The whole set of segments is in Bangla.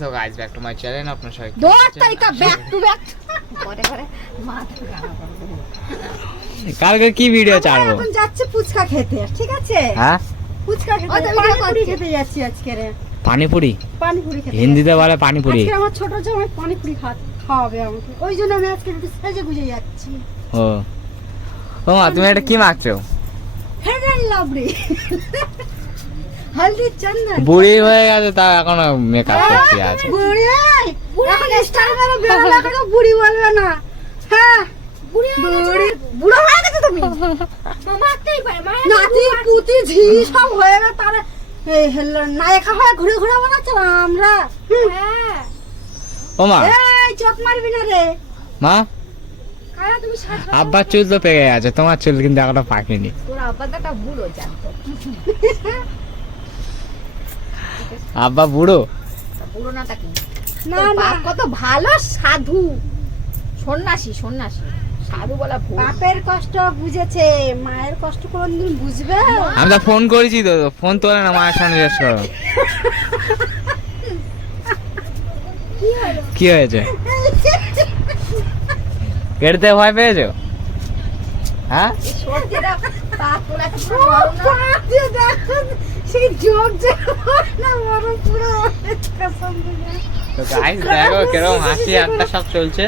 So guys back to my channel আপনারা সবাই দৌড় তাইকা ব্যাক টু ব্যাক পরে পরে মাথা খারাপ করবে। কালকে কি ভিডিও ছাড়বো? এখন যাচ্ছে ফুচকা খেতে, ঠিক আছে? হ্যাঁ ফুচকা খেতে, পানিপুরি খেতে যাচ্ছি আজকে রে। পানিপুরি, পানিপুরি খেতে হিন্দিতে বলে পানিপুরি। আজকে আমার ছোট জামাই পানিপুরি খাওয়াবে আমাকে, ওই জন্য আমি আজকে একটু সেজে গুজে যাচ্ছি। ও ও মা, তুমি এটা কি মাখছো? হেড এন্ড লাভলি হলদি চন্দন। বুড়ি হয়ে গেছে তা এখনো মেকআপ করতে আছে। বুড়ি এখন স্টাইল মেরে বেরো না, কেন বুড়ি বলবে না? হ্যাঁ বুড়ি বুড়ো হয়ে গেছে তুমি। মামা একটাই পারে নাতি পুতি ঝি সব হয়ে গেছে, তাহলে এই নায়িকা হয়ে ঘুরে ঘুরে বেড়াচ্ছি আমরা। হ্যাঁ ও মা, এই চোখ মারবি না রে। মা কারা তুমি সাজ আব্বার চুল তো পেকে গেছে, তোমার চুল কিন্তু এখনো পাকেনি। তোর আব্বাটা বুড়ো জানতো আব্বা বুড়ো? বুড়ো নাটা কি না তোর না, বাপ কত ভালো সাধু, সন্ন্যাসী সন্ন্যাসী, সাধু বলা ভুল। বাপের কষ্ট বুঝেছে, মায়ের কষ্ট কোনদিন বুঝবে? আমি তো ফোন করেছি তো, ফোন তোলে না, মায়ের সামনে জিজ্ঞেস করো কি হয়েছে। কেটে ভয় পেয়েছো? হ্যাঁ এই সত্যিটা বাপ তোর একটা ও, বাপ দিয়ে দেখো, সেই যোগ যে না বড় পুরো কসম দিয়ে। তো গাইস দেখো কিরকম হাসি আড্ডা সব চলছে।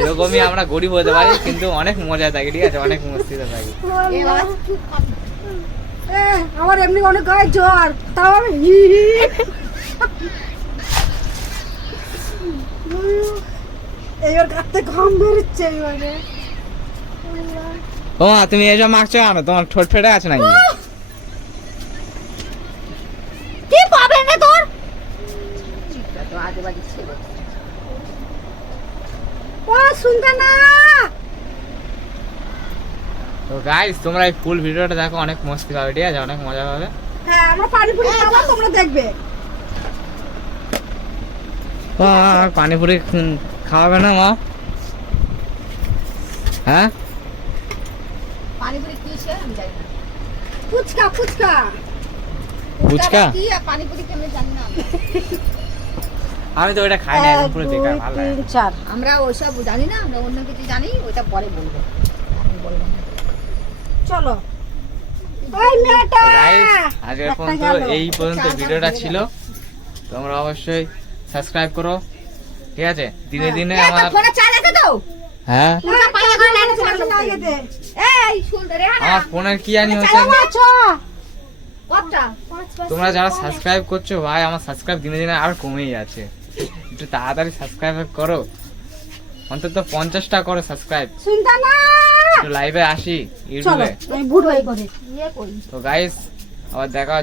এরকমই আমরা গরিব হতে পারি, কিন্তু অনেক মজা থাকে, ঠিক আছে, অনেক মস্তিতে থাকি। এ বাবা চুপ কর। আমার এমনি অনেক গায়ে জ্বর, তাও আমি হি হি। এইবার গাতে ঘাম বেরোচ্ছে এইবারে। ও মা, তুমি এসব মাখছো কেন? তোমার ঠোঁট ফেটে আছে নাকি? কি পাবে না তোর? চিৎকার তো আজে বাজে ছিল। ও শুনতে না। তো গাইস তোমরা এই ফুল ভিডিওটা দেখো, অনেক মস্তি পাবে, ঠিক আছে, অনেক মজা পাবে। হ্যাঁ আমরা পানিপুরি খাবো, তোমরা দেখবে। ও মা, পানিপুরি খাওয়াবে না মা? হ্যাঁ পানিপুরি কি সে আমি জানি না। ফুচকা ফুচকা। ফুচকা? কি আর পানিপুরি কেমনে জানি না আমি। আমি তো ওটা খাই না, একদম পুরো বেকার, ভালো লাগে না। 1 2 3 4 আমরা ওইসব জানি না, আমরা অন্য কিছু জানি, ওইটা পরে বলবো, এখন বলবো না। চলো। ওই মেয়েটা তো গাইস আজকের একটা পর্যন্ত গেল। এই পর্যন্ত ভিডিওটা ছিল। তোমরা অবশ্যই সাবস্ক্রাইব করো, ঠিক আছে, দিনে দিনে এই তোর আমার। ফোনে চার্জ আছে তো? হ্যাঁ পুরো পায়ে করে লাইনে চলে গেল। লাগিয়ে এই শুনতে রে না। আমার ফোনের কি জানি হচ্ছে। কতটা? তোমরা যারা সাবস্ক্রাইব করছো ভাই, আমার সাবস্ক্রাইব দিনে দিনে আর কমেই যাচ্ছে। একটু তাড়াতাড়ি সাবস্ক্রাইব করো, অন্তত 50টা করো সাবস্ক্রাইব। শুনতা না। একটু লাইভে আসি চলো ইউটিউবে। এই বুড়ো এই করে। ইয়ে করি। তো গাইস আবার দেখা